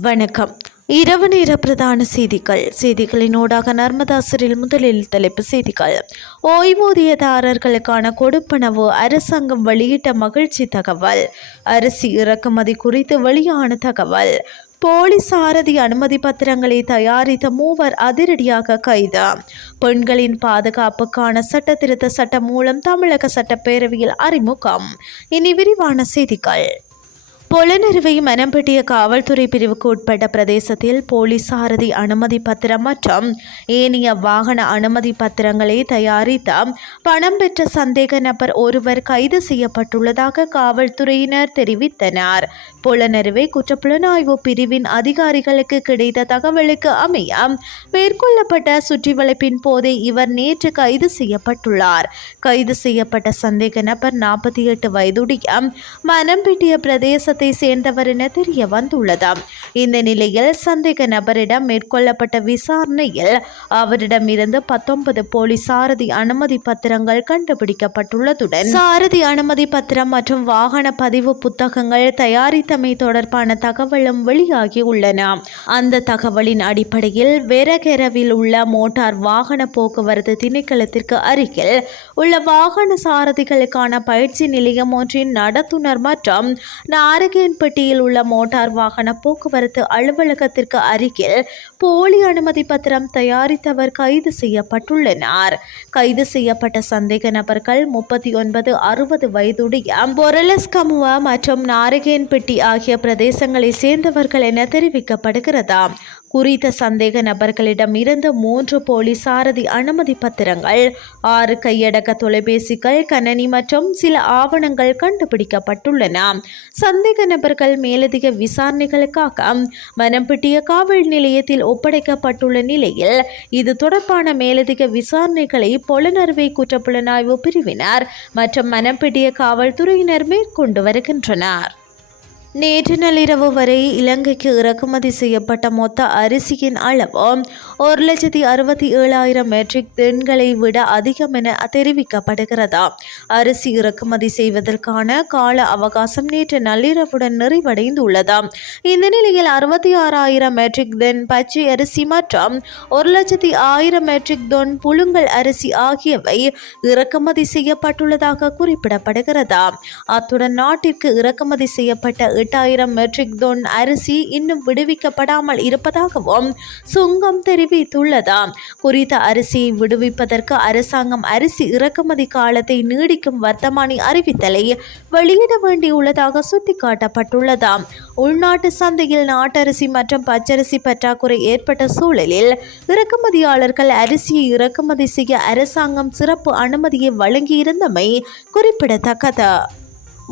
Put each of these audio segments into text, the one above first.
வணக்கம். இரவு நேர பிரதான செய்திகள். செய்திகளின் ஊடாக நர்மதாசரில் முதலில் தலைப்பு செய்திகள். ஓய்வூதியதாரர்களுக்கான கொடுப்பனவு அரசாங்கம் வெளியிட்ட மகிழ்ச்சி தகவல். அரிசி இறக்குமதி குறித்து வெளியான தகவல். போலி சாரதி அனுமதி பத்திரங்களை தயாரித்த மூவர் அதிரடியாக கைது. பெண்களின் பாதுகாப்புக்கான சட்டத்திருத்த சட்டம் மூலம் தமிழக சட்டப்பேரவையில் அறிமுகம். இனி விரிவான செய்திகள். புலனுருவையும் மனம் பெட்டிய காவல்துறை பிரிவுக்கு உட்பட்ட பிரதேசத்தில் போலீஸ் சாரதி அனுமதி பத்திரம் மற்றும் ஏனைய வாகன அனுமதி பத்திரங்களை தயாரித்த பணம் பெற்ற சந்தேக நபர் ஒருவர் கைது செய்யப்பட்டுள்ளதாக காவல்துறையினர் தெரிவித்தனர். புலனறுவை குற்றப்புலனாய்வு பிரிவின் அதிகாரிகளுக்கு கிடைத்த தகவலுக்கு அமைய மேற்கொள்ளப்பட்ட சுற்றிவளைப்பின் போதே இவர் நேற்று கைது செய்யப்பட்டுள்ளார். கைது செய்யப்பட்ட சந்தேக நபர் நாற்பத்தி எட்டு வயதுடைய மனம்பிட்டிய பிரதேசத்தை சேர்ந்தவர் என தெரிய வந்துள்ளது. இந்த நிலையில் சந்தேக நபரிடம் மேற்கொள்ளப்பட்ட விசாரணையில் அவரிடமிருந்து பத்தொன்பது போலீஸ் சாரதி அனுமதி பத்திரங்கள் கண்டுபிடிக்கப்பட்டுள்ளதுடன் சாரதி அனுமதி பத்திரம் மற்றும் வாகன பதிவு புத்தகங்கள் தயாரித்த தயாரித்தமை தொடர்பான தகவலும் வெளியாகி உள்ளன. அந்த தகவலின் அடிப்படையில் வெரகெரவில் உள்ள மோட்டார் வாகன போக்குவரத்து திணைக்களத்திற்கு அருகில் உள்ள வாகன சாரதிகளுக்கான பயிற்சி நிலையம் ஒன்றின் நடத்துனர் மற்றும் நாரகேன்பட்டியில் உள்ள மோட்டார் வாகன போக்குவரத்து அலுவலகத்திற்கு அருகில் போலி அனுமதி பத்திரம் தயாரித்தவர் கைது செய்யப்பட்டுள்ளனர். கைது செய்யப்பட்ட சந்தேக நபர்கள் முப்பத்தி ஒன்பது அறுபது வயதுடைய பொரலஸ்கமுவா மற்றும் நாரகேன்பெட்டி ஆகிய பிரதேசங்களை சேர்ந்தவர்கள் என தெரிவிக்கப்படுகிறது. குறித்த சந்தேக நபர்களிடம் இருந்து மூன்று போலீஸ் சாரதி அனுமதி பத்திரங்கள் ஆறு கையடக்க தொலைபேசிகள் கணனி மற்றும் சில ஆவணங்கள் கண்டுபிடிக்கப்பட்டுள்ளன. சந்தேக நபர்கள் மேலதிக விசாரணைகளுக்காக மனம்பிட்டிய காவல் நிலையத்தில் ஒப்படைக்கப்பட்டுள்ள நிலையில் இது தொடர்பான மேலதிக விசாரணைகளை பொலனறுவை குற்றப்புலனாய்வு பிரிவினர் மற்றும் மனம்பிட்டிய காவல்துறையினர் மேற்கொண்டு வருகின்றனர். நேற்று நள்ளிரவு வரை இலங்கைக்கு இறக்குமதி செய்யப்பட்ட மொத்த அரிசியின் அளவு ஒரு லட்சத்தி அறுபத்தி ஏழாயிரம் மெட்ரிக் டன்களை விட அதிகம் என தெரிவிக்கப்படுகிறது. அரிசி இறக்குமதி செய்வதற்கான கால அவகாசம் நேற்று நள்ளிரவுடன் நிறைவடைந்துள்ளது. இந்த நிலையில் அறுபத்தி ஆறாயிரம் மெட்ரிக் தென் பச்சை அரிசி மற்றும் ஒரு லட்சத்தி ஆயிரம் மெட்ரிக் தொன் புழுங்கல் அரிசி ஆகியவை இறக்குமதி செய்யப்பட்டுள்ளதாக குறிப்பிடப்படுகிறது. அத்துடன் நாட்டிற்கு இறக்குமதி செய்யப்பட்ட எட்டாயிரம் மெட்ரிக் தொன் அரிசி இன்னும் விடுவிக்கப்படாமல் இருப்பதாகவும் சுங்கம் தெரிவித்துள்ளது குறித்த அரிசியை விடுவிப்பதற்கு அரசாங்கம் அரிசி இறக்குமதி காலத்தை நீடிக்கும் வர்த்தமானி அறிவித்தலை வெளியிட வேண்டியுள்ளதாக சுட்டிக்காட்டப்பட்டுள்ளது உள்நாட்டு சந்தையில் நாட்டரிசி மற்றும் பச்சரிசி பற்றாக்குறை ஏற்பட்ட சூழலில் இறக்குமதியாளர்கள் அரிசியை இறக்குமதி செய்ய அரசாங்கம் சிறப்பு அனுமதியை வழங்கியிருந்தமை குறிப்பிடத்தக்கது.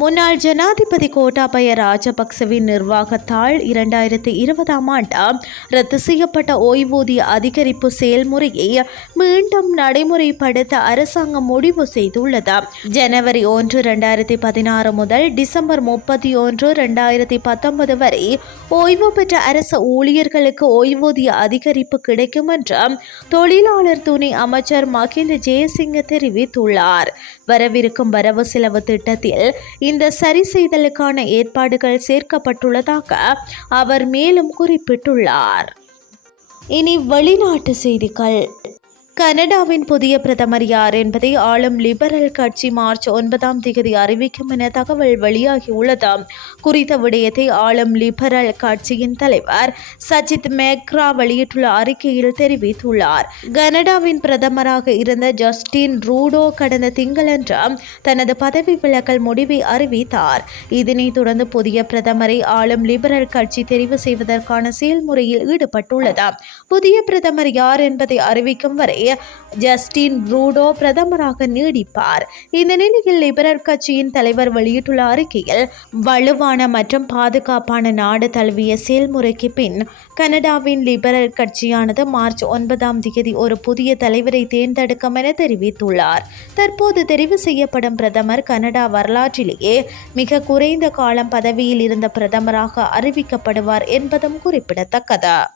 முன்னாள் ஜனாதிபதி கோட்டாபய ராஜபக்சவின் நிர்வாகத்தால் இரண்டாயிரத்தி இருபதாம் ஆண்டு ரத்து செய்யப்பட்ட ஓய்வூதிய அதிகரிப்பு செயல்முறையை மீண்டும் நடைமுறைப்படுத்த அரசாங்கம் முடிவு செய்துள்ளது. ஜனவரி ஒன்று இரண்டாயிரத்தி பதினாறு முதல் டிசம்பர் முப்பத்தி ஒன்று இரண்டாயிரத்தி பத்தொன்பது வரை ஓய்வு பெற்ற அரசு ஊழியர்களுக்கு ஓய்வூதிய அதிகரிப்பு கிடைக்கும் என்று தொழிலாளர் துணை அமைச்சர் மகிந்த ஜெயசிங்க தெரிவித்துள்ளார். வரவிருக்கும் வரவு செலவு திட்டத்தில் இந்த சரி செய்தலுக்கான ஏற்பாடுகள் சேர்க்கப்பட்டுள்ளதாக அவர் மேலும் குறிப்பிட்டுள்ளார். இனி வெளிநாட்டு செய்திகள். கனடாவின் புதிய பிரதமர் யார் என்பதை ஆளும் லிபரல் கட்சி மார்ச் ஒன்பதாம் தேதி அறிவிக்கும் என தகவல் வெளியாகியுள்ளது. குறித்த விடயத்தை ஆளும் லிபரல் கட்சியின் தலைவர் சஜித் மேக்ரா வெளியிட்டுள்ள அறிக்கையில் தெரிவித்துள்ளார். கனடாவின் பிரதமராக இருந்த ஜஸ்டின் ரூடோ கடந்த திங்களன்று தனது பதவி விலகல் முடிவை அறிவித்தார். இதனைத் தொடர்ந்து புதிய பிரதமரை ஆளும் லிபரல் கட்சி தெரிவு செய்வதற்கான செயல்முறையில் ஈடுபட்டுள்ளது. புதிய பிரதமர் யார் என்பதை அறிவிக்கும் வரை ஜஸ்டின் ரூடோ பிரதமராக நீடிப்பார். இந்த நிலையில் லிபரல் கட்சியின் தலைவர் வெளியிட்டுள்ள அறிக்கையில் வலுவான மற்றும் பாதுகாப்பான நாடு தழுவிய செயல்முறைக்கு பின் கனடாவின் லிபரல் கட்சியானது மார்ச் ஒன்பதாம் தேதி ஒரு புதிய தலைவரை தேர்ந்தெடுக்கும் என தெரிவித்துள்ளார். தற்போது தெரிவு செய்யப்படும் பிரதமர் கனடா வரலாற்றிலேயே மிக குறைந்த காலம் பதவியில் இருந்த பிரதமராக அறிவிக்கப்படுவார் என்பதும் குறிப்பிடத்தக்கது.